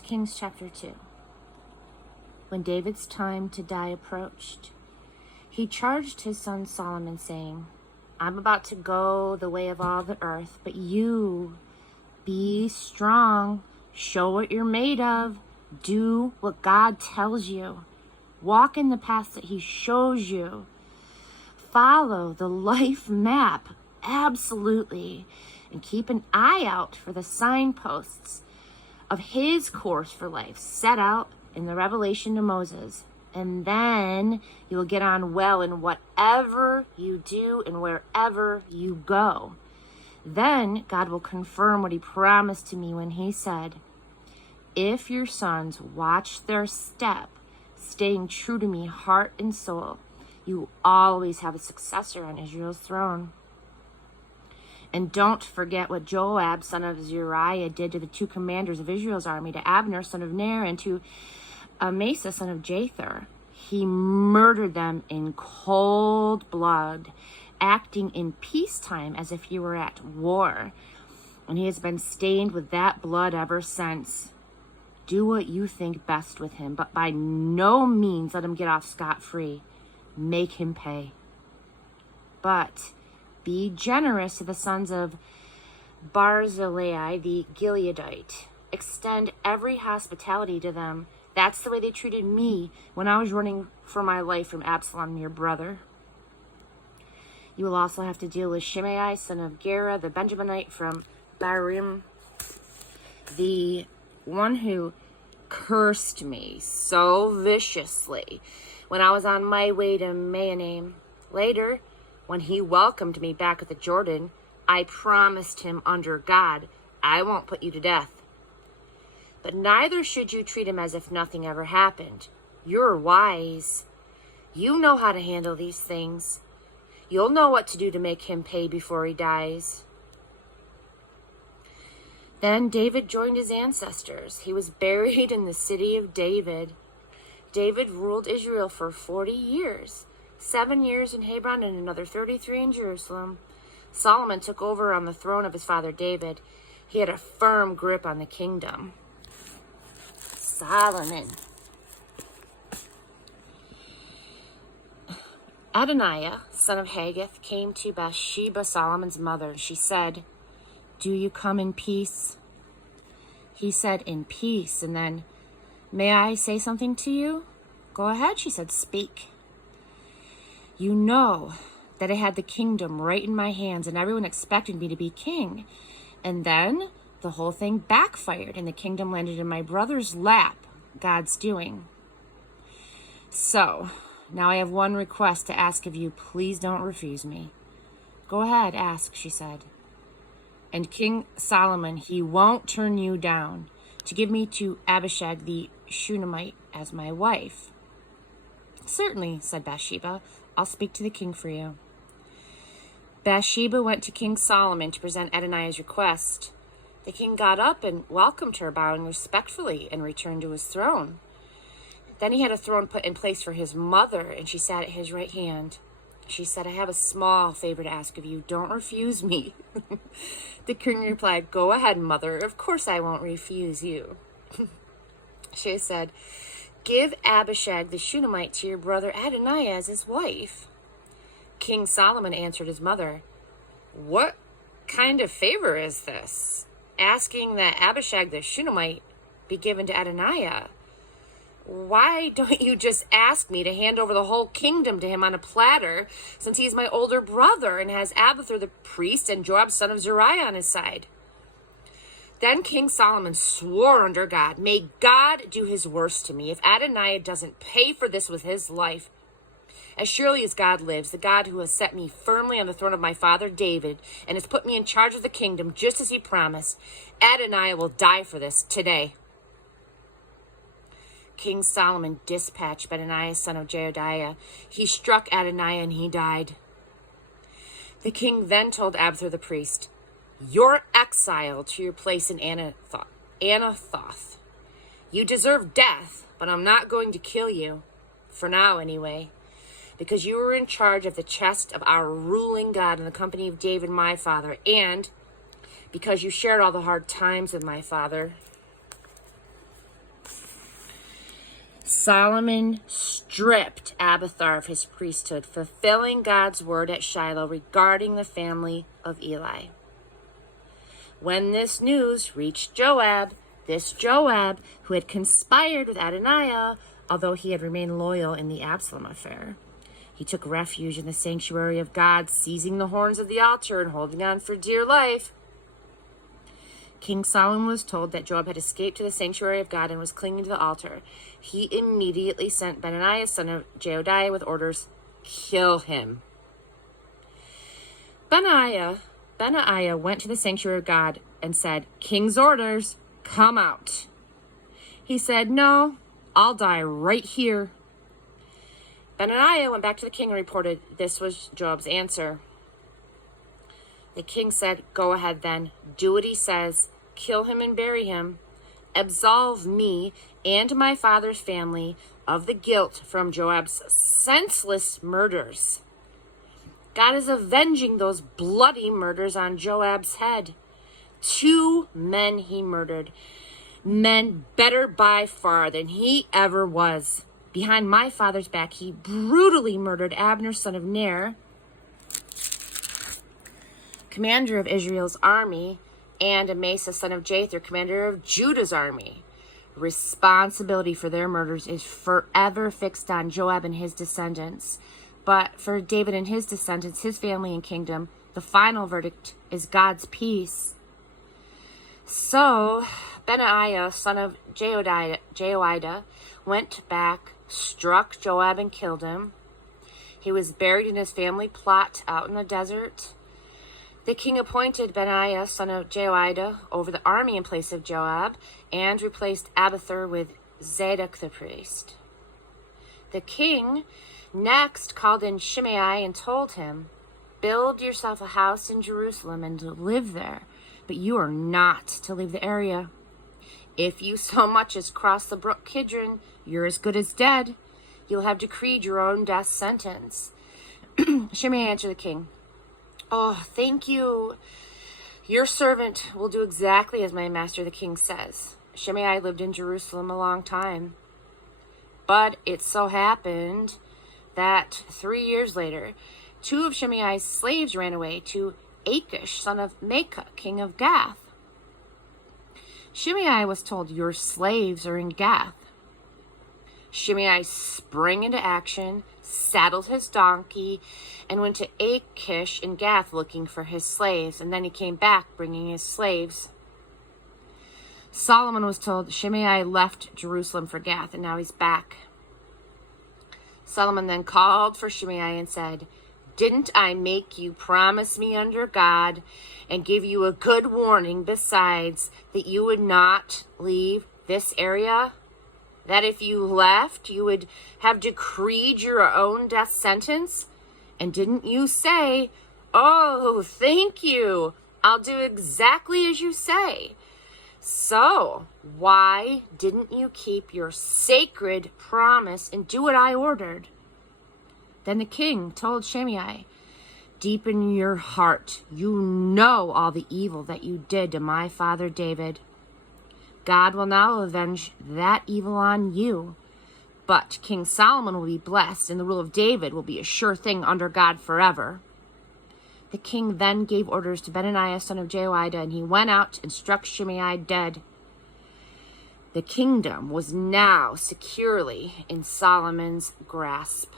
Kings chapter 2. When David's time to die approached, he charged his son Solomon, saying, I'm about to go the way of all the earth, but you be strong, show what you're made of, do what God tells you, walk in the path that he shows you, follow the life map, absolutely, and keep an eye out for the signposts of his course for life set out in the revelation to Moses. And then you will get on well in whatever you do and wherever you go. Then God will confirm what he promised to me when he said, if your sons watch their step, staying true to me heart and soul, you will always have a successor on Israel's throne. And don't forget what Joab, son of Zeruiah, did to the two commanders of Israel's army, to Abner, son of Ner, and to Amasa, son of Jether. He murdered them in cold blood, acting in peacetime as if he were at war. And he has been stained with that blood ever since. Do what you think best with him, but by no means let him get off scot-free. Make him pay. But be generous to the sons of Barzillai, the Gileadite. Extend every hospitality to them. That's the way they treated me when I was running for my life from Absalom, your brother. You will also have to deal with Shimei, son of Gera, the Benjaminite from Barim, the one who cursed me so viciously when I was on my way to Mahanaim. Later, when he welcomed me back at the Jordan, I promised him under God, I won't put you to death. But neither should you treat him as if nothing ever happened. You're wise. You know how to handle these things. You'll know what to do to make him pay before he dies. Then David joined his ancestors. He was buried in the city of David. David ruled Israel for 40 years. 7 years in Hebron and another 33 in Jerusalem. Solomon took over on the throne of his father David. He had a firm grip on the kingdom. Solomon. Adoniah, son of Haggith, came to Bathsheba, Solomon's mother, and she said, do you come in peace? He said, in peace. And then, may I say something to you? Go ahead, she said, speak. You know that I had the kingdom right in my hands and everyone expected me to be king. And then the whole thing backfired and the kingdom landed in my brother's lap, God's doing. So now I have one request to ask of you. Please don't refuse me. Go ahead, ask, she said. And King Solomon, he won't turn you down to give me to Abishag the Shunammite as my wife. Certainly, said Bathsheba. I'll speak to the king for you. Bathsheba went to King Solomon to present Adoniah's request. The king got up and welcomed her, bowing respectfully, and returned to his throne. Then he had a throne put in place for his mother, and she sat at his right hand. She said, I have a small favor to ask of you. Don't refuse me. The king replied, go ahead, mother. Of course I won't refuse you. She said, give Abishag the Shunammite to your brother Adoniah as his wife. King Solomon answered his mother, what kind of favor is this? Asking that Abishag the Shunammite be given to Adoniah. Why don't you just ask me to hand over the whole kingdom to him on a platter, since he's my older brother and has Abiathar the priest and Joab son of Zeruiah on his side? Then King Solomon swore under God, may God do his worst to me if Adoniah doesn't pay for this with his life. As surely as God lives, the God who has set me firmly on the throne of my father David and has put me in charge of the kingdom just as he promised, Adoniah will die for this today. King Solomon dispatched Benaiah, son of Jehoiada. He struck Adoniah and he died. The king then told Abiathar the priest, you're exiled to your place in Anathoth. You deserve death, but I'm not going to kill you, for now anyway, because you were in charge of the chest of our ruling God in the company of David my father, and because you shared all the hard times with my father. Solomon stripped Abiathar of his priesthood, fulfilling God's word at Shiloh regarding the family of Eli. When this news reached Joab, this Joab, who had conspired with Adoniah, although he had remained loyal in the Absalom affair, he took refuge in the sanctuary of God, seizing the horns of the altar and holding on for dear life. King Solomon was told that Joab had escaped to the sanctuary of God and was clinging to the altar. He immediately sent Benaiah, son of Jehoiada, with orders, kill him. Benaiah went to the sanctuary of God and said, King's orders, come out. He said, no, I'll die right here. Benaiah went back to the king and reported this was Joab's answer. The king said, go ahead then, do what he says, kill him and bury him, absolve me and my father's family of the guilt from Joab's senseless murders. God is avenging those bloody murders on Joab's head. 2 men he murdered, men better by far than he ever was. Behind my father's back, he brutally murdered Abner, son of Ner, commander of Israel's army, and Amasa, son of Jether, commander of Judah's army. Responsibility for their murders is forever fixed on Joab and his descendants. But for David and his descendants, his family and kingdom, the final verdict is God's peace. So Benaiah, son of Jehoiada, went back, struck Joab and killed him. He was buried in his family plot out in the desert. The king appointed Benaiah, son of Jehoiada, over the army in place of Joab, and replaced Abiathar with Zadok the priest. The king next called in Shimei and told him, build yourself a house in Jerusalem and live there, but you are not to leave the area. If you so much as cross the brook Kidron, you're as good as dead. You'll have decreed your own death sentence. Shimei answered the king, oh, thank you. Your servant will do exactly as my master the king says. Shimei lived in Jerusalem a long time. But it so happened that 3 years later, 2 of Shimei's slaves ran away to Achish, son of Maacah, king of Gath. Shimei was told, your slaves are in Gath. Shimei sprang into action, saddled his donkey, and went to Achish in Gath looking for his slaves, and then he came back bringing his slaves. Solomon was told Shimei left Jerusalem for Gath, and now he's back. Solomon then called for Shimei and said, didn't I make you promise me under God and give you a good warning besides that you would not leave this area? That if you left, you would have decreed your own death sentence? And didn't you say, oh, thank you, I'll do exactly as you say? So, why didn't you keep your sacred promise and do what I ordered? Then the king told Shimei, deep in your heart, you know all the evil that you did to my father David. God will now avenge that evil on you. But King Solomon will be blessed, and the rule of David will be a sure thing under God forever. The king then gave orders to Benaiah, son of Jehoiada, and he went out and struck Shimei dead. The kingdom was now securely in Solomon's grasp.